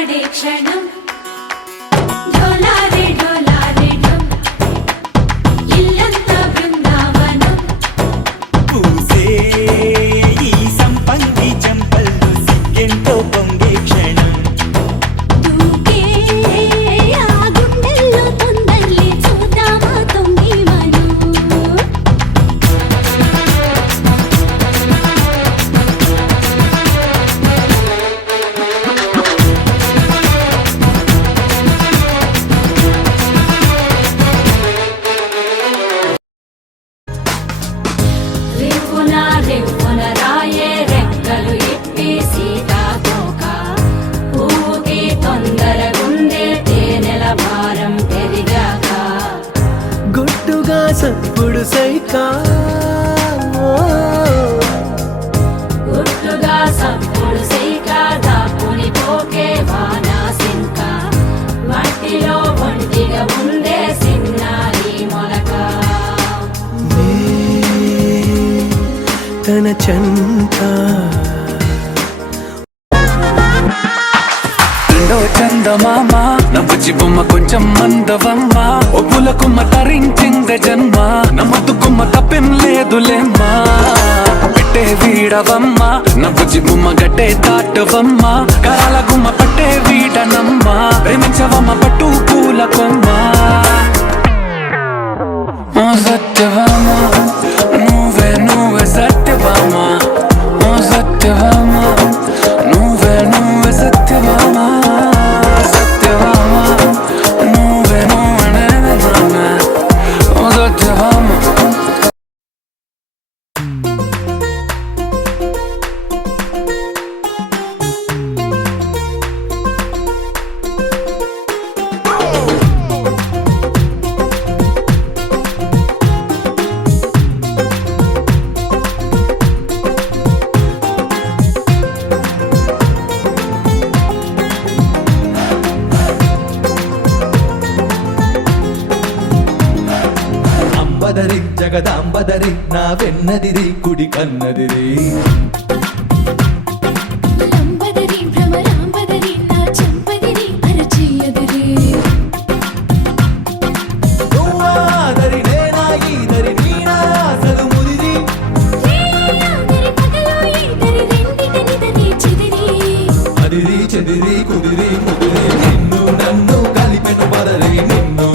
ఓలాడే క్షణం డోలారే డోలారే డోం ఇల్లంతా బృందావనం పూసే ఈ సంపంగి చెంపల్లో సిగ్గెంతో పొంగే క్షణం దూకే ఆ గుండెల్లో తొందల్లి చూద్దామా తొంగి మనం రివ్వున రాయే రెక్కలు ఇప్పి సీతాకోక పువ్వుకి తొందరగుందే తేనెల భారం పెరిగాక గుట్టుగా సప్పుడు సైకా గుట్టుగా సప్పుడు సైక దాపుని పోకే వానా సింక మట్టిలో ఒంటిగా ఉందే సిన్నారి మొలక తన చంత రెండో చందమామ నవ్వుచి బొమ్మ కొంచెం మందవమ్మ ఒప్పుల కుమ్మ తరించింద జన్మ నమ్మతు కుమ్మ తప్పేం లేదులేమ్మా పెట్టే వీడవమ్మ నవ్వుచి బొమ్మ గట్టే దాటవమ్మ కరాల గుమ్మ పట్టే వీడనమ్మ ప్రేమించవమ్మ పట్టు పూల కొమ్మ ఓ సత్యవామ నువ్వే నువ్వే సత్యవామ ఓ సత్యవామ నువ్వే నువ్వే సత్యవామ సత్యవామ నువ్వే నువ్వే నేనే ఓ సత్యవామ అంబదరి జగదాంబదరి నా వెన్నదిరి కుడి కన్నదిరి లంబదరి భ్రమరాంబదరి నా చంపదిరి అరచేయదిరి నువ్వాదరి నేనా ఈదరి నీనా అసలు ముదిరి ఆదరి పగలో ఈదరి రెండిటనిదరి చెదిరి అదిరి చెదిరి కుదిరి ముదిరి నిన్ను నన్ను కలిపెను బదరి నిన్ను